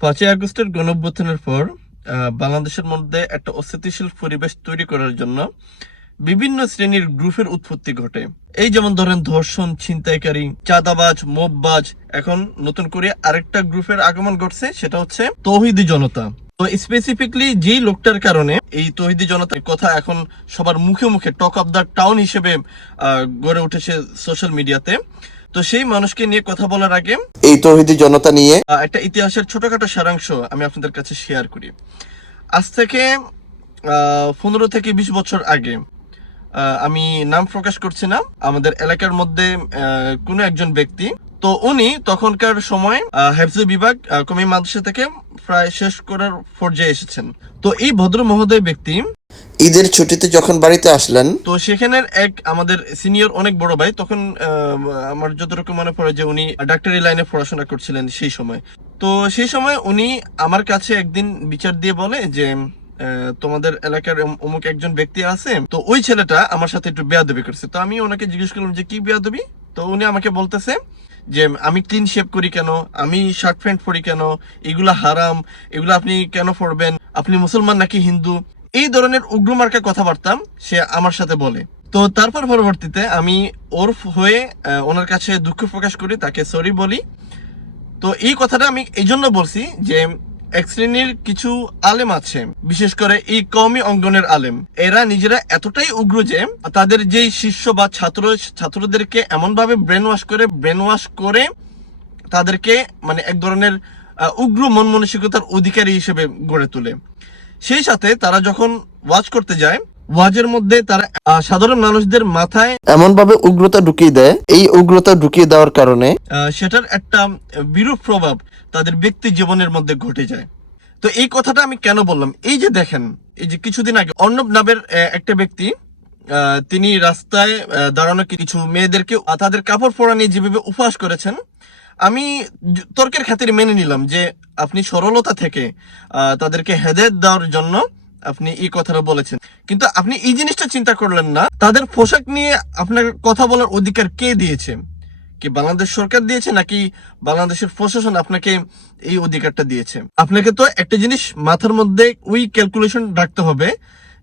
পাঁচই আগস্টের গণঅভ্যুত্থানের পর বাংলাদেশের মধ্যে একটা অস্থিতিশীল পরিবেশ তৈরি করার জন্য বিভিন্ন শ্রেণির গ্রুপের উৎপত্তি ঘটে। এই যেমন ধরেন ধর্ষণ, ছিনতাইকারী, চাঁদাবাজ মোববাজ এখন নতুন করে আরেকটা গ্রুপের আগমন ঘটছে, সেটা হচ্ছে তৌহিদি জনতা। তো স্পেসিফিকলি যেই লোকটার কারণে এই তহিদি জনতার কথা এখন সবার মুখে মুখে টক অফ দ্য টাউন হিসেবে গড়ে উঠেছে সোশ্যাল মিডিয়াতে তো সেই মানুষকে নিয়ে কথা বলার আগে এই তৌহিদি জনতা নিয়ে একটা ইতিহাসের ছোটখাটো সারাংশ আমি আপনাদের কাছে শেয়ার করি। আজ থেকে পনেরো থেকে বিশ বছর আগে আহ, আমি নাম প্রকাশ করছি না। আমাদের এলাকার মধ্যে আহ, কোনো একজন ব্যক্তি তো উনি তখনকার সময় হেফজ বিভাগ কমি মাদ্রাসা থেকে প্রায় শেষ করার পর্যায়ে এসেছেন। তো এই ভদ্র মহোদয় ব্যক্তি ঈদের ছুটিতে যখন বাড়িতে আসলেন তো সেখানের এক আমাদের সিনিয়র অনেক বড় ভাই তখন আমার যতটুকু মনে পড়ে যে উনি ডাক্তারি লাইনে পড়াশোনা করছিলেন সেই সময়। তো সেই সময় উনি আমার কাছে একদিন বিচার দিয়ে বলে যে তোমাদের এলাকার অমুক একজন ব্যক্তি আছে তো ওই ছেলেটা আমার সাথে একটু বেয়াদবি করছে। তো আমি ওনাকে জিজ্ঞেস করলাম যে কি বেয়াদবি? তো উনি আমাকে বলতেছে যে আমি ক্লিন শেপ করি কেন? আমি শার্ট প্যান্ট পরি কেন? এগুলা হারাম। এগুলো আপনি কেন পড়বেন আপনি মুসলমান নাকি হিন্দু? এই ধরনের উগ্র মার্কা কথাবার্তা সে আমার সাথে বলে। তো তারপর পরবর্তীতে আমি ওর হয়ে ওনার কাছে দুঃখ প্রকাশ করি, তাকে সরি বলি। তো এই কথাটা আমি এই জন্য বলছি যে এক শ্রেণির কিছু আলেম আছে, বিশেষ করে এই কওমি অঙ্গনের আলেম। এরা নিজেরা এতটাই উগ্র যে তাদের যেই শিষ্য বা ছাত্র, ছাত্রদেরকে এমনভাবে ব্রেন ওয়াশ করে ব্রেন ওয়াশ করে তাদেরকে মানে এক ধরনের উগ্র মন মানসিকতার অধিকারী হিসেবে গড়ে তোলে। সেই সাথে তারা যখন ওয়াচ করতে যায় ওয়াজের মধ্যে তারা সাধারণ মানুষদের মাথায় এমন ভাবে উগ্রতা ঢুকিয়ে দেয় এই উগ্রতা ঢুকিয়ে দেওয়ার কারণে সেটার একটা বিরূপ প্রভাব তাদের ব্যক্তি জীবনের মধ্যে ঘটে যায়। তো এই কথাটা আমি কেন বললাম? এই যে দেখেন এই যে কিছুদিন আগে অর্ণব নামের একটা ব্যক্তি তিনি রাস্তায় দাঁড়ানো কিছু মেয়েদেরকে তাদের কাপড় পরা নিয়ে যেভাবে উপহাস করেছেন আমি তর্কের খাতিরে মেনে নিলাম যে আপনি সরলতা থেকে আহ, তাদেরকে হেদায়ত দেওয়ার জন্য আপনি এই কথাটা বলেছেন। কিন্তু আপনি এই জিনিসটা চিন্তা করলেন না, তাদের পোশাক নিয়ে আপনার কথা বলার অধিকার কে দিয়েছে? কি বাংলাদেশ সরকার দিয়েছে, নাকি বাংলাদেশের প্রশাসন আপনাকে এই অধিকারটা দিয়েছে? আপনাকে তো একটা জিনিস মাথার মধ্যে ওই ক্যালকুলেশন রাখতে হবে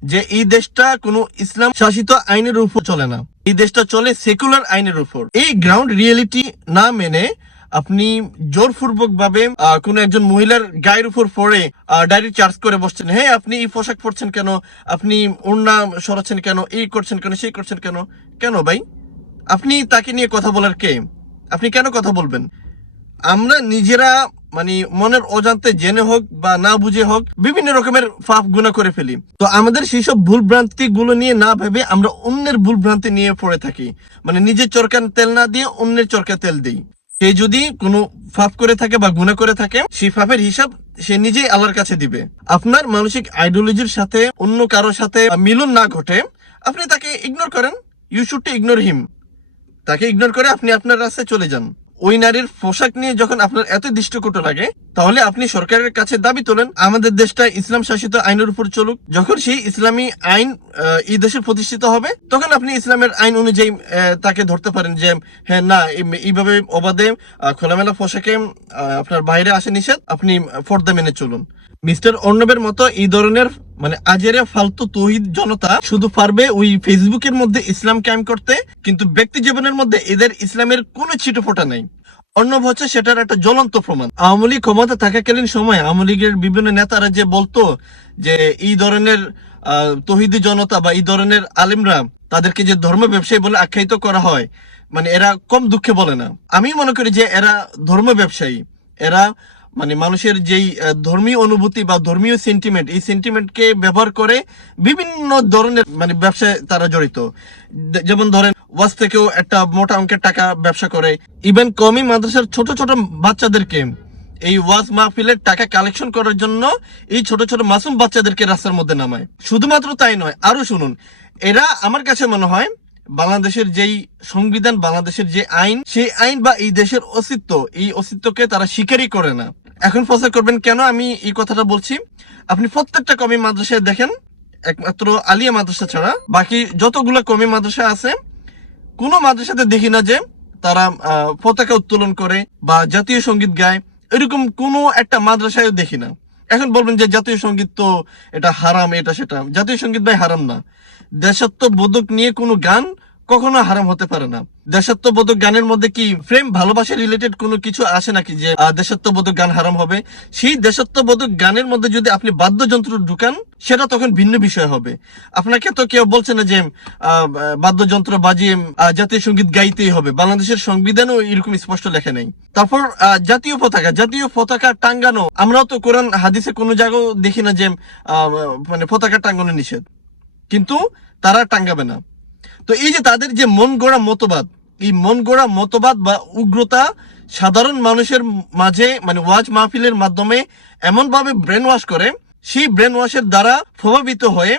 যে এই দেশটা কোনো ইসলাম শাসিত আইনের উপর চলে না। এই দেশটা চলে সেকুলার আইনের উপর। এই গ্রাউন্ড রিয়েলিটি না মেনে আপনি জোরপূর্বক ভাবে আহ, কোনো একজন মহিলার গায়ের উপর পড়ে ডাইরেক্ট চার্জ করে বসছেন। হ্যাঁ আপনি এই পোশাক পরছেন কেন? আপনি ওড়না সরাচ্ছেন কেন? এই করছেন কেন? সেই করছেন কেন? কেন ভাই? আপনি তাকে নিয়ে কথা বলার কে? আপনি কেন কথা বলবেন? আমরা নিজেরা মানে মনের অজান্তে জেনে হোক বা না বুঝে হোক বিভিন্ন রকমের পাপ গুণা করে ফেলি। তো আমাদের সেই সব ভুল ভ্রান্তি গুলো নিয়ে না ভেবে আমরা অন্যের ভুল ভ্রান্তি নিয়ে পড়ে থাকি। মানে নিজের চরকার তেল না দিয়ে অন্যের চরকা তেল দিই। সে যদি কোনো ফাফ করে থাকে বা গুণা করে থাকে, সেই ফাফের হিসাব সে নিজেই আল্লাহর কাছে দিবে। আপনার মানসিক আইডিওলজির সাথে অন্য কারও সাথে মিলন না ঘটে, আপনি তাকে ইগনোর করেন। You should to ignore him তাকে ইগনোর করে আপনি আপনার রাস্তায় চলে যান। ওই নারীর পোশাক নিয়ে যখন আপনার এত দৃষ্টকট লাগে, তাহলে আপনি সরকারের কাছে দাবি তোলেন, আমাদের দেশটা ইসলাম শাসিত আইনের উপর চলুক। যখন সেই ইসলামী আইন এই দেশে প্রতিষ্ঠিত হবে, তখন আপনি ইসলামের আইন অনুযায়ী তাকে ধরতে পারেন যে হ্যাঁ না এইভাবে অবাধে খোলামেলা পোশাকে আপনার বাইরে আসে নিষেধ, আপনি ফর্দা মেনে চলুন। মিস্টার অর্ণবের মতো এই ধরনের মানে আজেরে ফালতু তহিদ জনতা শুধু পারবে ওই ফেসবুকের মধ্যে ইসলাম ক্যাম্প করতে, কিন্তু ব্যক্তি জীবনের মধ্যে এদের ইসলামের কোনো ছিটোফোঁটা নাই। অর্ণব হচ্ছে সেটার একটা জ্বলন্ত প্রমাণ। আওয়ামী লীগ ক্ষমতা থাকাকালীন সময় আওয়ামী লীগের বিভিন্ন নেতারা যে বলতো যে এই ধরনের তহিদি জনতা বা এই ধরনের আলিমরা তাদেরকে যে ধর্ম ব্যবসায়ী বলে আখ্যায়িত করা হয় মানে এরা কম দুঃখে বলে না। আমি মনে করি যে এরা ধর্ম ব্যবসায়ী। এরা মানে মানুষের যেই ধর্মীয় অনুভূতি বা ধর্মীয় সেন্টিমেন্ট এই সেন্টিমেন্টকে ব্যবহার করে বিভিন্ন ধরনের মানে ব্যবসায় তারা জড়িত। যেমন ধরেন, ওয়াজ থেকেও একটা মোটা অঙ্কের টাকা ব্যবসা করে। ইভেন কমি মাদ্রাসার ছোট ছোট বাচ্চাদেরকে এই ওয়াজ মাহফিলের টাকা কালেকশন করার জন্য এই ছোট ছোট মাসুম বাচ্চাদেরকে রাস্তার মধ্যে নামায়। শুধুমাত্র তাই নয় আরও শুনুন। এরা আমার কাছে মনে হয় বাংলাদেশের যেই সংবিধান, বাংলাদেশের যে আইন, সেই আইন বা এই দেশের অস্তিত্ব, এই অস্তিত্বকে তারা স্বীকারই করে না। এখন প্রচার করবেন কেন? আমি এই কথাটা বলছি। আপনি প্রত্যেকটা কমি মাদ্রাসায় দেখেন, একমাত্র আলিয়া মাদ্রাসা ছাড়া। বাকি যতগুলো কমি মাদ্রাসা আছে, কোনো মাদ্রাসাতে দেখি না যে তারা পতাকা উত্তোলন করে বা জাতীয় সংগীত গায়। এরকম কোনো একটা মাদ্রাসায় দেখি না। এখন বলবেন যে জাতীয় সংগীত তো এটা হারাম, এটা সেটা। জাতীয় সংগীত ভাই হারাম না। দেশাত্মবোধক নিয়ে কোনো গান কখনো হারাম হতে পারে না। দেশাত্মবোধক গানের মধ্যে কি প্রেম, ভালোবাসা রিলেটেড কোনো কিছু আসে নাকি যে দেশাত্মবোধক গান হারাম হবে? সেই দেশাত্মবোধক গানের মধ্যে যদি আপনি বাদ্যযন্ত্র ঢুকান, সেটা তখন ভিন্ন বিষয় হবে। আপনাকে তো কেউ বলছে না যে বাদ্যযন্ত্র বাজিয়ে জাতীয় সংগীত গাইতেই হবে। বাংলাদেশের সংবিধানও এরকম স্পষ্ট লেখা নেই। তারপর জাতীয় পতাকা। জাতীয় পতাকা টাঙ্গানো। আমরাও তো কোরআন, হাদিসে কোনো জায়গাও দেখি না যে মানে পতাকা টাঙ্গানো নিষেধ। কিন্তু তারা টাঙ্গাবে না। তো এই যে তাদের যে মন গড়া মতবাদ, এই মন গড়া মতবাদ বা উগ্রতা সাধারণ মানুষের মাঝে মানে ওয়াজ মাহফিলের মাধ্যমে এমন ভাবে ব্রেন ওয়াশ করে, সেই ব্রেন ওয়াশের দ্বারা প্রভাবিত হয়ে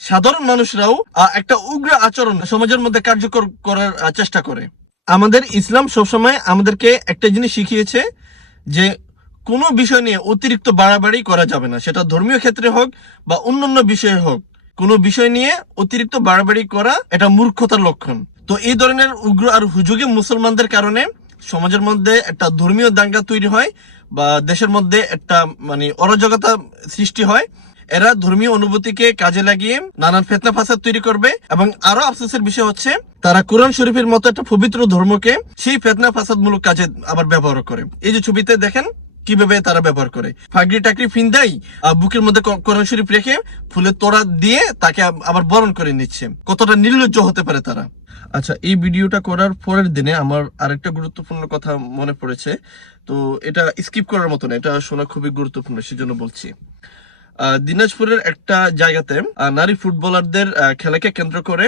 সাধারণ মানুষরাও একটা উগ্র আচরণ সমাজের মধ্যে কার্যকর করার চেষ্টা করে। আমাদের ইসলাম সবসময় আমাদেরকে একটা জিনিস শিখিয়েছে যে কোনো বিষয় নিয়ে অতিরিক্ত বাড়াবাড়ি করা যাবে না। সেটা ধর্মীয় ক্ষেত্রে হোক বা অন্যান্য বিষয়ে হোক। কোনো বিষয় নিয়ে অতিরিক্ত বাড়াবাড়ি করা এটা মূর্খতার লক্ষণ। তো এই ধরনের উগ্র আর হুজুগে মুসলমানদের কারণে সমাজের মধ্যে একটা ধর্মীয় দাঙ্গা তৈরি হয় বা দেশের মধ্যে একটা মানে অরাজকতা সৃষ্টি হয়। এরা ধর্মীয় অনুভূতিকে কাজে লাগিয়ে নানান ফেতনা ফাসাদ তৈরি করবে এবং আরও আফসোসের বিষয় হচ্ছে, তারা কোরআন শরীফের মতো একটা পবিত্র ধর্মকে সেই ফেতনা ফাসাদ মূলক কাজে আবার ব্যবহার করে। এই যে ছবিতে দেখেন কীভাবে তারা ব্যবহার করে? ফাগরি টাকরি ফিন্দাই আহ, বুকের মধ্যে কোরআন শরীফ রেখে ফুলের তোড়া দিয়ে তাকে আবার বরণ করে নিচ্ছে। কতটা নির্লজ্জ হতে পারে তারা? আচ্ছা এই ভিডিওটা করার পরের দিনে আমার আরেকটা গুরুত্বপূর্ণ কথা মনে পড়েছে। তো এটা স্কিপ করার মতো না এটা শোনা খুবই গুরুত্বপূর্ণ সেজন্য বলছি। দিনাজপুরের একটা জায়গাতে নারী ফুটবলারদের খেলাকে কেন্দ্র করে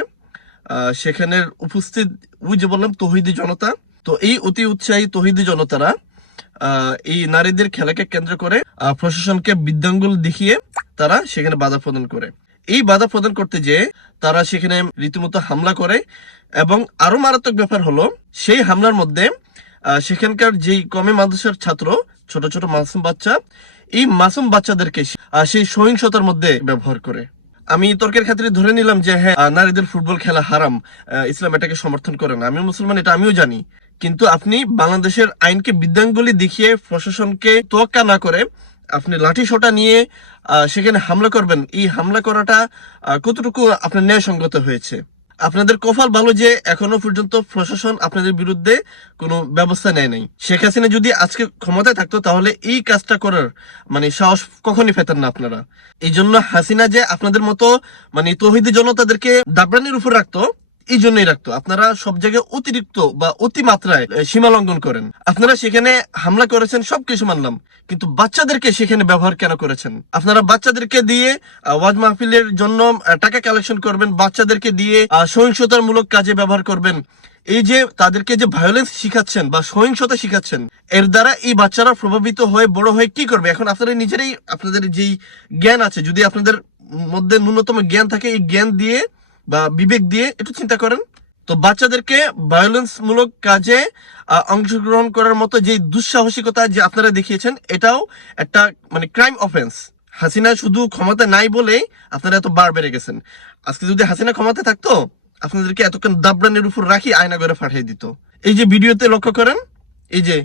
সেখানের উপস্থিত ওই যে বললাম তহিদি জনতা। তো এই অতি উৎসাহী তহিদি জনতারা এই নারীদের খেলাকে কেন্দ্র করে প্রশাসনকে বিদ্যাঙ্গুল দেখিয়ে তারা সেখানে বাধা প্রদান করে। এই বাধা প্রদান করতে যে তারা সেখানে রীতিমতো হামলা করে এবং আরও মারাত্মক ব্যাপার হলো, সেই হামলার মধ্যে সেখানকার যেই কমে মাদ্রাসার ছাত্র, ছোট ছোট মাসুম বাচ্চা, এই মাসুম বাচ্চাদেরকে সেই সহিংসতার মধ্যে ব্যবহার করে। আমি তর্কের ক্ষেত্রে ধরে নিলাম যে হ্যাঁ নারীদের ফুটবল খেলা হারাম ইসলাম এটাকে সমর্থন করে না। আমিও মুসলমান, এটা আমিও জানি। কিন্তু আপনি বাংলাদেশের আইনকে বিদ্যাঙ্গুলি দেখিয়ে প্রশাসনকে তোয়াক্কা না করে আপনি লাঠি সোটা নিয়ে সেখানে হামলা করবেন। এই হামলা করাটা কতটুকু আপনার ন্যায়সঙ্গত হয়েছে? আপনাদের কপাল ভালো যে এখনও পর্যন্ত প্রশাসন আপনাদের বিরুদ্ধে কোনো ব্যবস্থা নেয় নাই। শেখ হাসিনা যদি আজকে ক্ষমতায় থাকতো, তাহলে এই কাজটা করার মানে সাহস কখনই পেতেন না আপনারা। এই জন্য হাসিনা যে আপনাদের মতো মানে তহিদি জনতাদেরকে দাবরানির উপর রাখতো এই জন্যই রাখতো। আপনারা সব জায়গায় অতিরিক্ত বা অতিমাত্রায় সীমা লঙ্ঘন করেন। আপনারা সেখানে হামলা করেছেন সবকিছু মানলাম। কিন্তু বাচ্চাদেরকে সেখানে ব্যবহার কেন করেছেন? আপনারা বাচ্চাদেরকে দিয়ে ওয়াজ মাহফিলের জন্য টাকা কালেকশন করবেন বাচ্চাদেরকে দিয়ে আহ, সহিংসতামূলক কাজে ব্যবহার করবেন। এই যে তাদেরকে যে ভায়োলেন্স শিখাচ্ছেন বা সহিংসতা শিখাচ্ছেন এর দ্বারা এই বাচ্চারা প্রভাবিত হয়ে বড় হয়ে কি করবে? এখন আপনারা নিজেরাই আপনাদের যেই জ্ঞান আছে যদি আপনাদের মধ্যে ন্যূনতম জ্ঞান থাকে এই জ্ঞান দিয়ে বা বিবেক দিয়ে একটু চিন্তা করেন। তো বাচ্চাদেরকে ভায়োলেন্স মূলক কাজে অংশগ্রহণ করার মতো যে দুঃসাহসিকতা যে আপনারা দেখিয়েছেন, এটাও একটা মানে ক্রাইম অফেন্স হাসিনা শুধু ক্ষমতা নাই বলেই আপনারা এত বার বেড়ে গেছেন। আজকে যদি হাসিনা ক্ষমতা থাকতো, আপনাদেরকে এতক্ষণ দাবরানের উপর রাখি আয়না করে পাঠিয়ে দিত। এই যে ভিডিওতে লক্ষ্য করেন, এই যে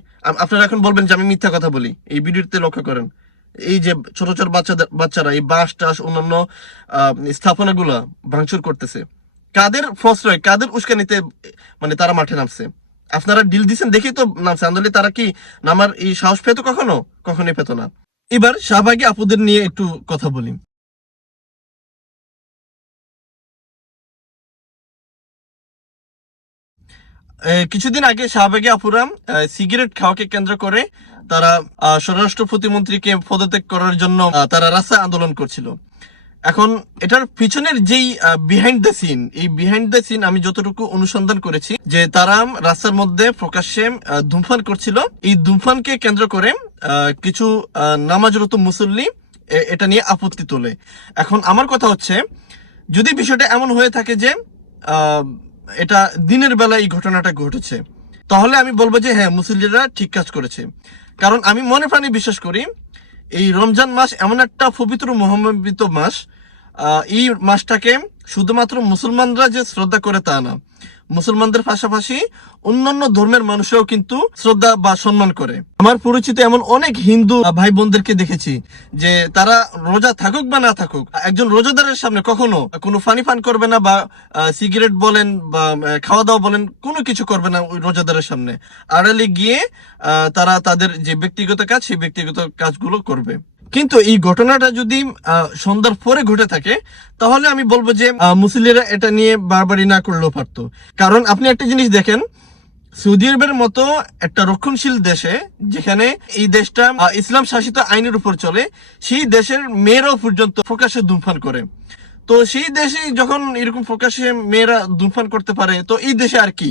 আপনারা এখন বলবেন যে আমি মিথ্যা কথা বলি, এই ভিডিওতে লক্ষ্য করেন। এই যে ছোট ছোট বাচ্চাদের বাচ্চারা এই বাঁশ টাস অন্যান্য স্থাপনা গুলা ভাঙচুর করতেছে। কাদের প্রশ্রয় কাদের উস্কানিতে মানে তারা মাঠে নামছে? আপনারা ডিল দিচ্ছেন দেখেই তো নামছে। আন্দোলনে তারা কি নামার এই সাহস পেতো কখনো? কখনোই পেতো না। এবার শাহবাগী আপুদের নিয়ে একটু কথা বলি। কিছুদিন আগে শাহবাগে আপুরা আহ, সিগারেট খাওয়াকে কেন্দ্র করে তারা স্বরাষ্ট্র প্রতিমন্ত্রীকে পদত্যাগ করার জন্য তারা রাস্তায় আন্দোলন করছিল। এখন এটার পিছনের যেই বিহাইন্ড দ্য সিন এই বিহাইন্ড দ্য সিন আমি যতটুকু অনুসন্ধান করেছি যে তারা রাস্তার মধ্যে প্রকাশ্যে আহ, ধূমপান করছিল। এই ধূমপানকে কেন্দ্র করে কিছু নামাজরত মুসল্লি এটা নিয়ে আপত্তি তোলে। এখন আমার কথা হচ্ছে যদি বিষয়টা এমন হয়ে থাকে যে এটা দিনের বেলা এই ঘটনাটা ঘটেছে তাহলে আমি বলব যে হ্যাঁ মুসল্লিরা ঠিক কাজ করেছে। কারণ আমি মনে প্রাণে বিশ্বাস করি, এই রমজান মাস এমন একটা পবিত্র মহাম্বিত মাস এই মাসটাকে শুধুমাত্র মুসলমানরা যে শ্রদ্ধা করে তা না। মুসলমানদের পাশাপাশি অন্যান্য ধর্মের মানুষরাও কিন্তু শ্রদ্ধা বা সম্মান করে। আমার পরিচিত এমন অনেক হিন্দু ভাই বোনদেরকে দেখেছি যে তারা রোজা থাকুক বা না থাকুক, একজন রোজাদারের সামনে কখনো কোনো ফানি ফান করবে না বা সিগারেট বলেন বা খাওয়া দাওয়া বলেন, কোনো কিছু করবে না ওই রোজাদারের সামনে। আড়ালে গিয়ে তারা তাদের যে ব্যক্তিগত কাজ, সেই ব্যক্তিগত কাজগুলো করবে। কিন্তু এই ঘটনাটা যদি সন্ধ্যার পরে ঘটে থাকে, তাহলে আমি বলব যে মুসলিরা এটা নিয়ে বারবারই না করলেও পারতো। কারণ আপনি একটা জিনিস দেখেন, সৌদি আরবের মতো একটা রক্ষণশীল দেশে, যেখানে এই দেশটা ইসলাম শাসিত আইনের উপর চলে, সেই দেশের মেয়েরাও পর্যন্ত প্রকাশ্যে ধূমপান করে। তো সেই দেশে যখন এরকম প্রকাশ্যে মেয়েরা ধূমপান করতে পারে, তো এই দেশে আর কি?